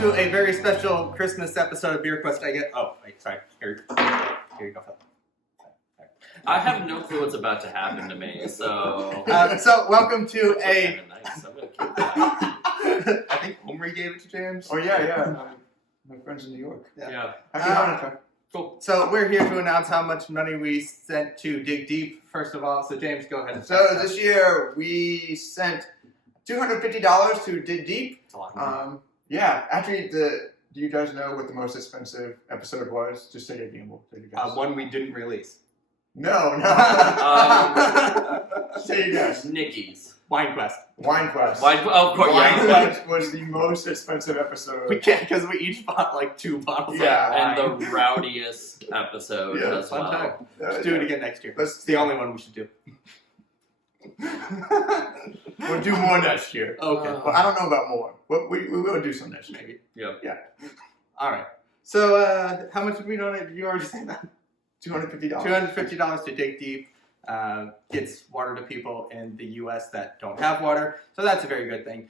to a very special Christmas episode of Beer Quest. Oh, wait, sorry. Here you go, Phil. I have no clue what's about to happen to me, so... So, welcome to Kind of nice. I'm gonna keep that. I think Homer gave it to James. Oh, yeah. My friends in New York. Yeah. Happy Hanukkah. Cool. So, we're here to announce how much money we sent to Dig Deep, first of all. So, James, go ahead and So, this year, we sent $250 to Dig Deep. It's a lot. Yeah, actually, do you guys know what the most expensive episode was? Just take a gamble. Take a guess. One we didn't release. No. Say a guess. Nikki's. Wine Quest. Wine Quest. Oh, of course, Wine yeah. Quest was the most expensive episode. We can't because we each bought like 2 bottles Yeah. of And wine. the rowdiest episode Yeah, as Fun well. time. Let's do it again next year. Let's- It's the only one we should do. We'll do more next year. Okay. But I don't know about more. We will do some next year. Maybe. Yep. Yeah. All right. So, how much did we donate? Did you already say that? $250. $250 to Dig Deep. Gets water to people in the U.S. that don't have water. So that's a very good thing.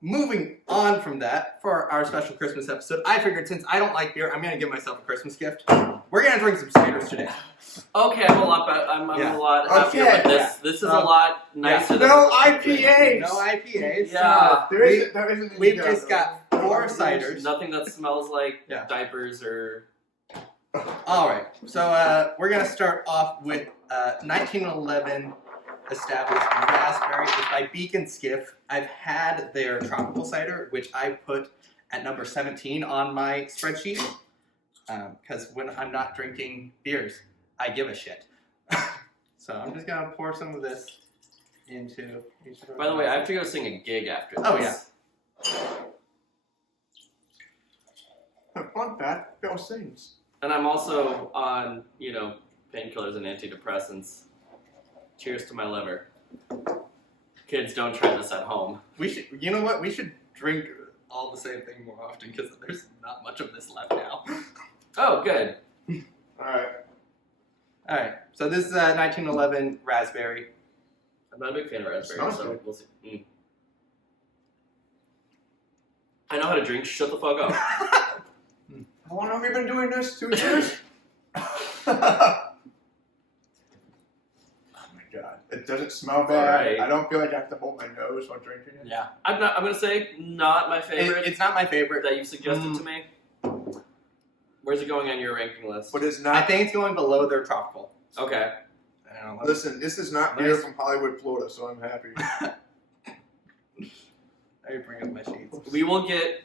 Moving on from that, for our special Christmas episode, I figured since I don't like beer, I'm going to give myself a Christmas gift. We're going to drink some ciders today. Okay, I'm a lot happier Okay. with this. Yeah. This is a lot nicer than No the first IPAs. No IPAs. Yeah. There isn't We've just got 4 ciders. Nothing that smells like Yeah. diapers or... All right. So we're going to start off with 1911 established Raspberry. It's by Beak and Skiff. I've had their tropical cider, which I put at number 17 on my spreadsheet. Because when I'm not drinking beers, I give a shit. So I'm just going to pour some of this into each of By the way, I have to go sing a gig after this. Oh, yeah. Fun fact, Bill sings. And I'm also on, painkillers and antidepressants. Cheers to my liver. Kids, don't try this at home. We should, you know what? We should drink all the same thing more often because there's not much of this left now. Oh, good. Alright. All right. So this is 1911 Raspberry. I'm not a big fan of raspberry, Smells so good. we'll see. I know how to drink. Shut the fuck up. How long have we been doing this? 2 years? Oh my god. It doesn't smell bad. Alright. I don't feel like I have to hold my nose while drinking it. Yeah. I'm gonna say not my favorite It's not my favorite. that you've suggested to me. Where's it going on your ranking list? But it's I not. think it's going below their tropical. Okay. I don't know. Listen, this is not beer from Hollywood, Florida, so I'm happy. I bring up my sheets. We will get...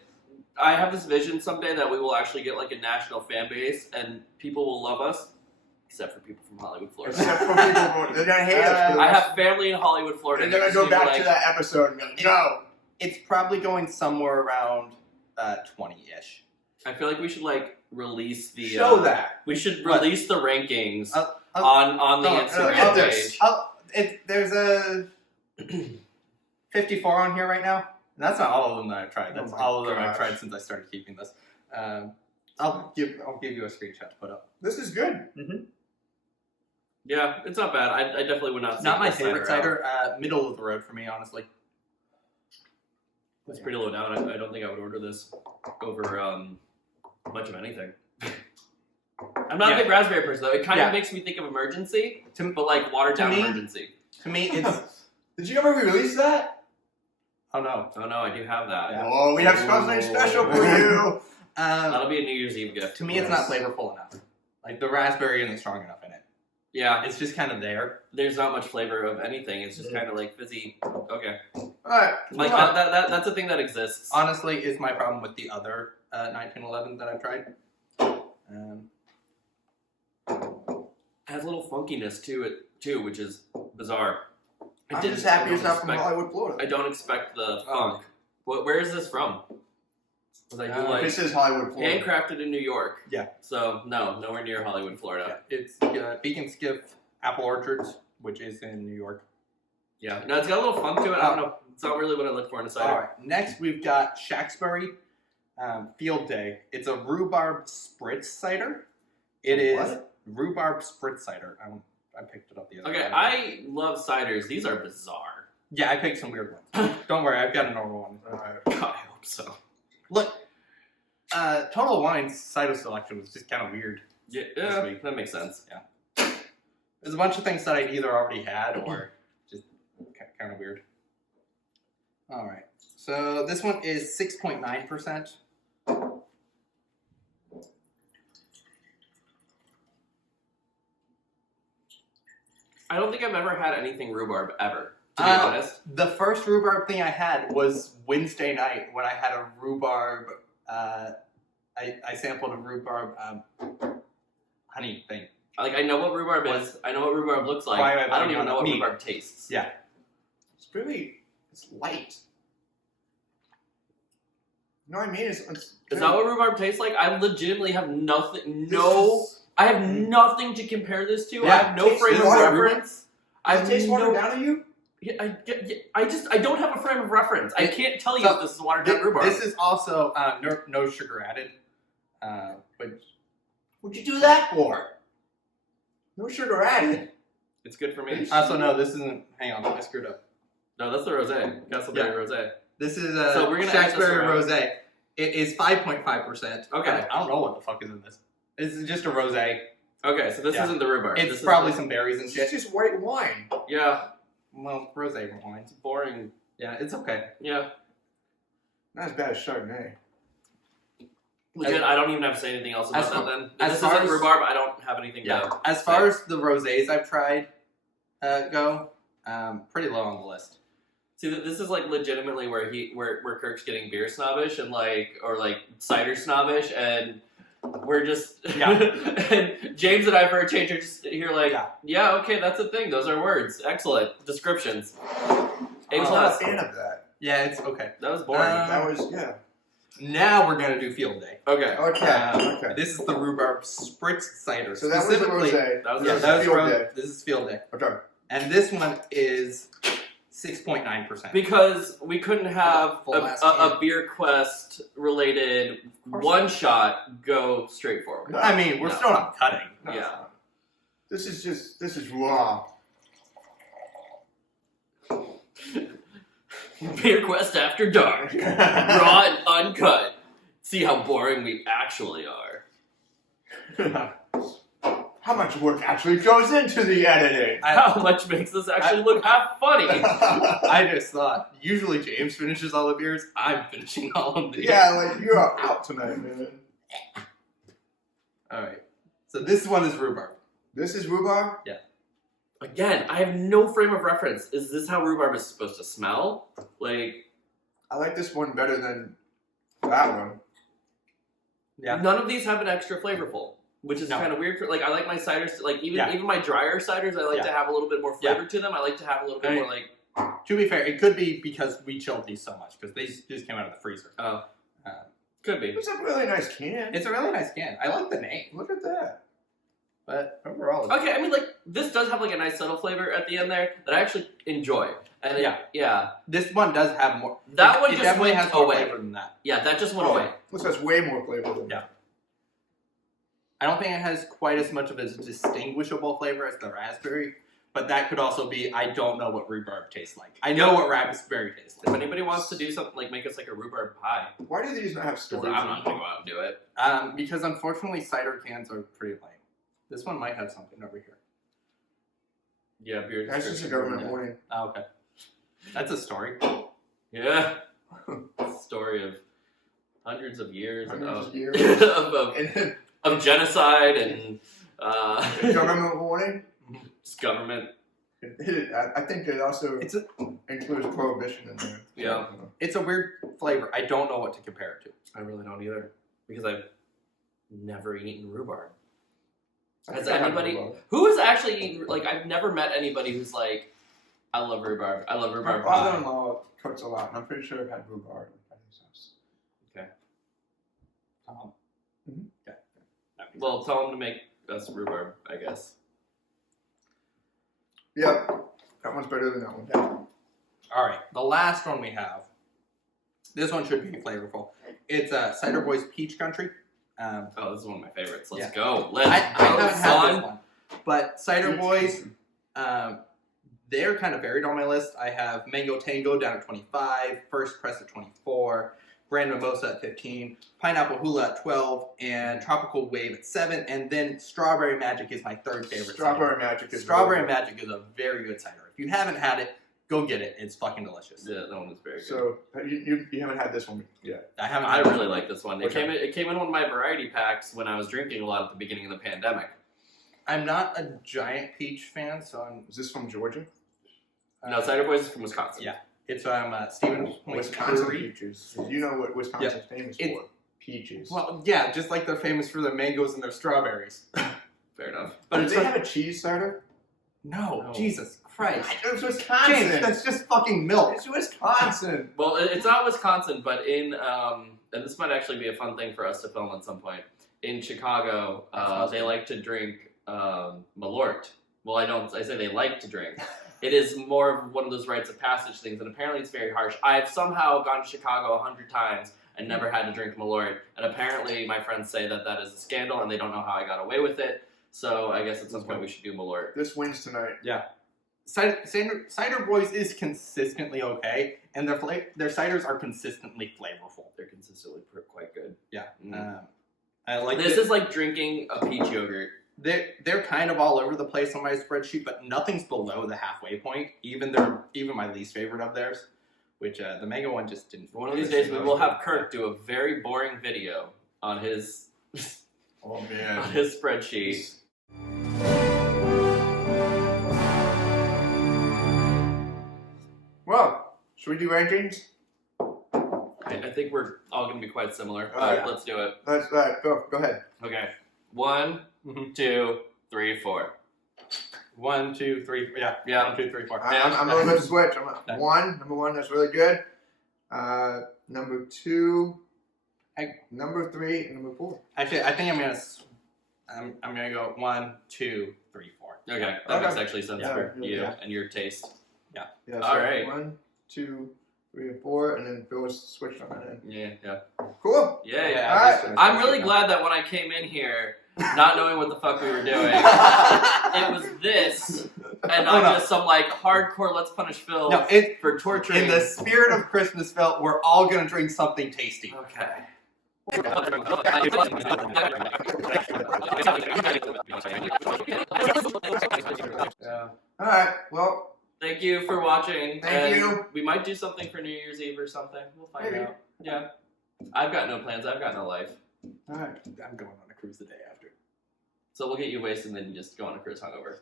I have this vision someday that we will actually get like a national fan base and people will love us. Except for people from Hollywood, Florida. Except for people who, they're gonna hate us. I have family in Hollywood, Florida. They're gonna go back to that episode and be like, no. It's probably going somewhere around 20-ish. I feel like we should release the... Show that. We should What? release the rankings I'll- on the no, Instagram get this. page. There's a 54 on here right now. And that's not all of them that I've tried. That's Oh my all of them I've gosh. tried since I started keeping this. I'll give you a screenshot to put up. This is good. Yeah, it's not bad. I definitely would not say Not my this favorite cider. cider. Middle of the road for me, honestly. It's pretty low down. I don't think I would order this over much of anything. I'm not a big raspberry person though. It kind of makes me think of Emergency, but like watered down me- Emergency. To me, it's... Did you ever release that? Oh, no. Oh no, I do have that. Yeah. Oh, we have something special for you. That'll be a New Year's Eve gift. To me, it's not flavorful enough. Like, the raspberry isn't strong enough in it. Yeah, It's just kind of there. there's not much flavor of anything. It's just kind of like fizzy. Okay, Alright. like that's a thing that exists. Honestly, is my problem with the other 1911 that I've tried. It has a little funkiness to it too, which is bizarre. I'm just happy it's not from expect- Hollywood, Florida. I don't expect the funk. Where is this from? Was I do like This is Hollywood, Florida. handcrafted in New York? Yeah. So no, nowhere near Hollywood, Florida. It's Beak and Skiff Apple Orchards, which is in New York. Yeah. No, it's got a little funk to it. I don't know. It's not really what I look for in a cider. All right. Next, we've got Shacksbury Field Day. It's a rhubarb spritz cider. It is What? rhubarb spritz cider. I picked it up the other Okay, day. I love ciders. These are bizarre. Yeah, I picked some weird ones. Don't worry, I've got a normal one. Alright. God, I hope so. Look, Total Wine's cider selection was just kind of weird. Yeah, that makes sense. Yeah. There's a bunch of things that I either already had or just kind of weird. All right. So this one is 6.9%. I don't think I've ever had anything rhubarb ever, to be honest. The first rhubarb thing I had was Wednesday night when I had a rhubarb. I sampled a rhubarb honey thing. Like, I know what rhubarb is. I know what rhubarb looks like. I don't even know what rhubarb tastes. Yeah. It's light. You know what I mean? Is that what rhubarb tastes like? I legitimately have nothing. I have nothing to compare this to. Yeah, I have no frame of reference. Does it taste watered down to you? Yeah, I don't have a frame of reference. I can't tell you if this is watered down rhubarb. This is also no sugar added. What'd you do that for? No sugar added. It's good for me. Also, no, this isn't. Hang on, I screwed up. No, that's the rosé. Castleberry rosé. This is so we're gonna Shacksbury Rosé. It is 5.5%. Okay. I don't know what the fuck is in this. This is just a rosé. Okay, so this isn't the rhubarb. It's probably some berries and shit. It's just white wine. Yeah. Well, rosé wine. It's boring. Yeah, it's okay. Yeah. Not as bad as Chardonnay. Legit, I don't even have to say anything else about that then. If this isn't rhubarb, I don't have anything to As far as the rosés I've tried go, pretty low on the list. See, this is like legitimately where Kirk's getting beer snobbish and or cider snobbish, and we're just and James and I for a change are just here okay, that's a thing. Those are words. Excellent descriptions. I'm not a fan of that. Yeah, it's okay. That was boring. That was Now we're gonna do field day. Okay. Okay. This is the Rhubarb Spritz Cider. So that was the rosé. That was field day. This is field day. Okay. And this one is 6.9%. Because we couldn't have a Beer Quest related one shot go straight forward. No. I mean, we're still not cutting. No, yeah. This is raw. Beer Quest After Dark. Raw and uncut. See how boring we actually are. How much work actually goes into the editing? How much makes this actually look half funny? I just thought, usually James finishes all the beers, I'm finishing all of these. Yeah, you're out tonight, man. Alright. So this one is rhubarb. This is rhubarb? Yeah. Again, I have no frame of reference. Is this how rhubarb is supposed to smell? I like this one better than that one. Yeah. None of these have an extra flavorful. Which is kind of weird. I like my ciders, even my drier ciders, I like to have a little bit more flavor to them. I like to have a little bit more To be fair, it could be because we chilled these so much, because they just came out of the freezer. Oh. Could be. It's a really nice can. It's a really nice can. I like the name. Look at that. But overall... Okay, I mean, this does have, a nice subtle flavor at the end there that I actually enjoy. And This one does have more... That one it just definitely went has more away. flavor than that. Yeah, that just went away. This has way more flavor than that. I don't think it has quite as much of a distinguishable flavor as the raspberry, but that could also be, I don't know what rhubarb tastes like. I know what raspberry tastes like. If anybody wants to do something, make us a rhubarb pie. Why do these not have stories? I'm not going to go out and do it. Because unfortunately cider cans are pretty lame. This one might have something over here. Yeah, beer. That's just a government warning. Oh, okay. That's a story. Yeah. Story of hundreds of years of genocide and government warning. Just government. I think it also includes prohibition in there. Yeah. It's a weird flavor. I don't know what to compare it to. I really don't either because I've never eaten rhubarb. Has anybody who has actually eaten, I've never met anybody who's I love rhubarb. I love rhubarb. My father-in-law cooks a lot, and I'm pretty sure I've had rhubarb at his house. Okay. Okay. Well, tell him to make us rhubarb, I guess. Yep. That one's better than that one. Yeah. All right. The last one we have. This one should be flavorful. It's Ciderboys Peach Country. This is one of my favorites. Let's I go. I haven't had this one. But Ciderboys, they're kind of buried on my list. I have Mango Tango down at 25, First Press at 24, Brand Mimosa at 15, Pineapple Hula at 12, and Tropical Wave at 7. And then Strawberry Magic is my third favorite. Strawberry Magic is Strawberry Magic is a very good cider. If you haven't had it, go get it. It's fucking delicious. Yeah, that one is very good. So you haven't had this one yet? I haven't. I had really like this one. It Okay. came in one of my variety packs when I was drinking a lot at the beginning of the pandemic. I'm not a giant peach fan, so I'm. Is this from Georgia? No, Ciderboys is from Wisconsin. Yeah. It's Stephen Point Wisconsin Brewery. peaches. You know what Wisconsin's famous for? Peaches. Well, yeah, just like they're famous for their mangoes and their strawberries. Fair enough. But do it's they have a cheese cider? no, Jesus Christ, It's Wisconsin. James, that's just fucking milk. It's Wisconsin. Well, it's not Wisconsin, but in and this might actually be a fun thing for us to film at some point. In Chicago, they like to drink Malort. Well, I say they like to drink. It is more of one of those rites of passage things, and apparently it's very harsh. I've somehow gone to Chicago 100 times and never had to drink Malort, and apparently my friends say that is a scandal, and they don't know how I got away with it. So I guess at some point we should do Malort. This wins tonight. Yeah. Ciderboys is consistently okay, and their ciders are consistently flavorful. They're consistently quite good. Yeah. Mm. I like This is like drinking a peach yogurt. They're kind of all over the place on my spreadsheet, but nothing's below the halfway point. Even my least favorite of theirs, which the mango one just didn't. One of these days we will have Kirk do a very boring video on his Oh man. on his spreadsheet. Well, should we do rankings? I think we're all going to be quite similar. Oh, Alright, yeah. let's do it. Let's go ahead. Okay. 1, 2, 3, 4. 1, 2, 3. Yeah. Yeah. 1, 2, 3, 4. I'm a little bit switch. Okay. Number one, that's really good. Number 2, number 3, and number 4. Actually, I think I'm gonna go 1, 2, 3, 4. Okay, that Okay. makes actually sense Yeah. for you Yeah. and your taste. Yeah. So All right. 1, 2, 3, and 4, and then Bill was switched on that end. Yeah. Cool. Yeah. Yeah. All right. I'm really glad that when I came in here, not knowing what the fuck we were doing, it was this, and not just some like hardcore let's punish Phil No, for torturing. in the spirit of Christmas, Phil, we're all gonna drink something tasty. Okay. Yeah. All right. Well, Thank you for watching. Thank and you. We might do something for New Year's Eve or something. We'll find Maybe. out. Yeah. I've got no plans. I've got no life. all right. I'm going on a cruise the day after. So we'll get you wasted and then you just go on a cruise hungover.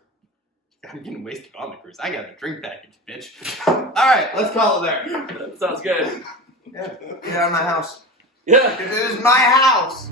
I'm getting wasted on the cruise. I got a drink package, bitch. All right, let's call it there. That sounds good. Yeah. Get out of my house. Yeah. This is my house.